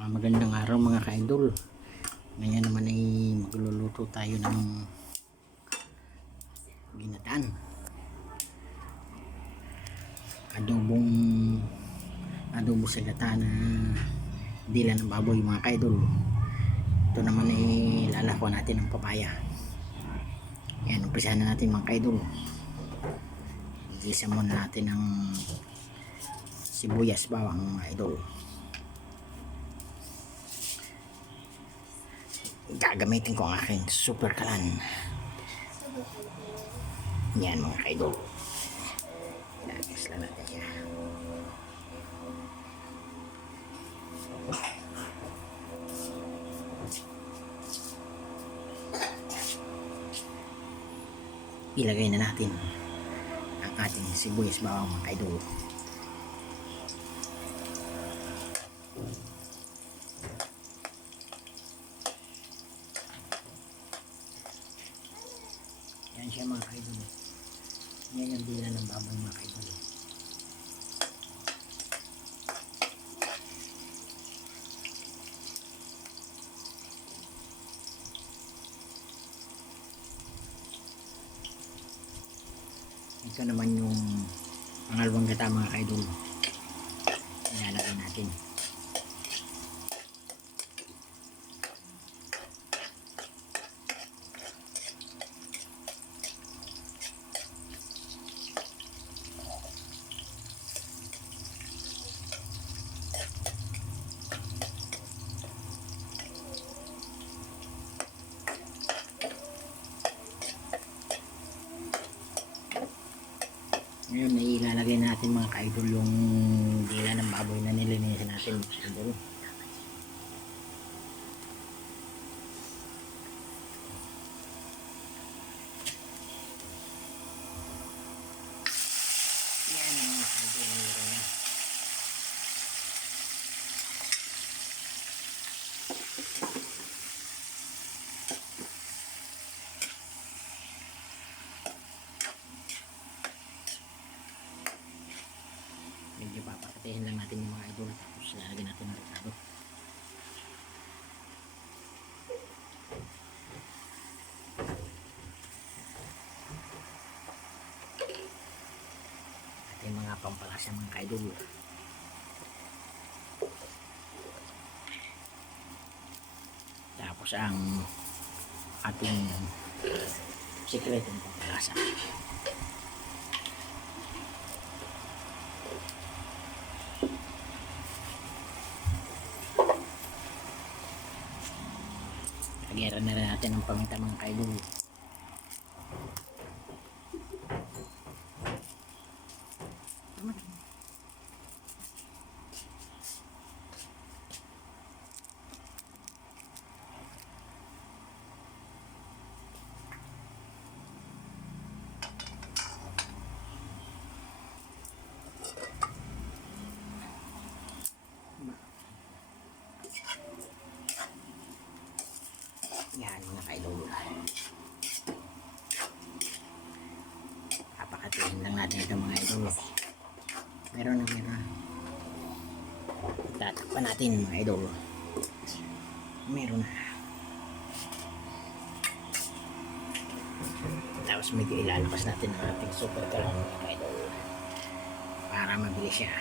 Magandang araw mga ka-idol. Ngayon naman ay magluluto tayo ng ginataan. Adobo sa gata na dila ng baboy mga ka-idol. Ito naman ay lalakwan natin ng papaya. Yan, umpisahan na natin mga ka-idol. Igisa muna natin ng sibuyas, bawang mga idol. Gagamitin ko ang aking super kalan. Yan mga kaidol. Ilagis lang natin yan. Ilagay na natin ang ating sibuyas bawang mga kaidol. Yan siya mga kaidol. Yan yung dila ng baboy mga kaidol. Ito naman yung pangalawang gata mga kaidol. Ilalagay natin. Ngayon ay ilalagay natin mga ka-idol yung dila ng baboy na nilinisan natin mga ka-idol. Yan ang mga ka-idol nilagay na. Medyo papakatayin lang natin yung mga idol, tapos lalagyan natin ng rekado. At yung mga pampalasa mga idol. Tapos ang ating sikretong pampalasa. Lagyan na rin natin ang paminta mga kaidol. Yan mga kaidol. Papakatihin lang natin ito mga idol. Meron na. Tatakpan natin mga idol. Meron na. Tapos medyo ilalakas natin ang ating super kalan mga idol para mabilis siya.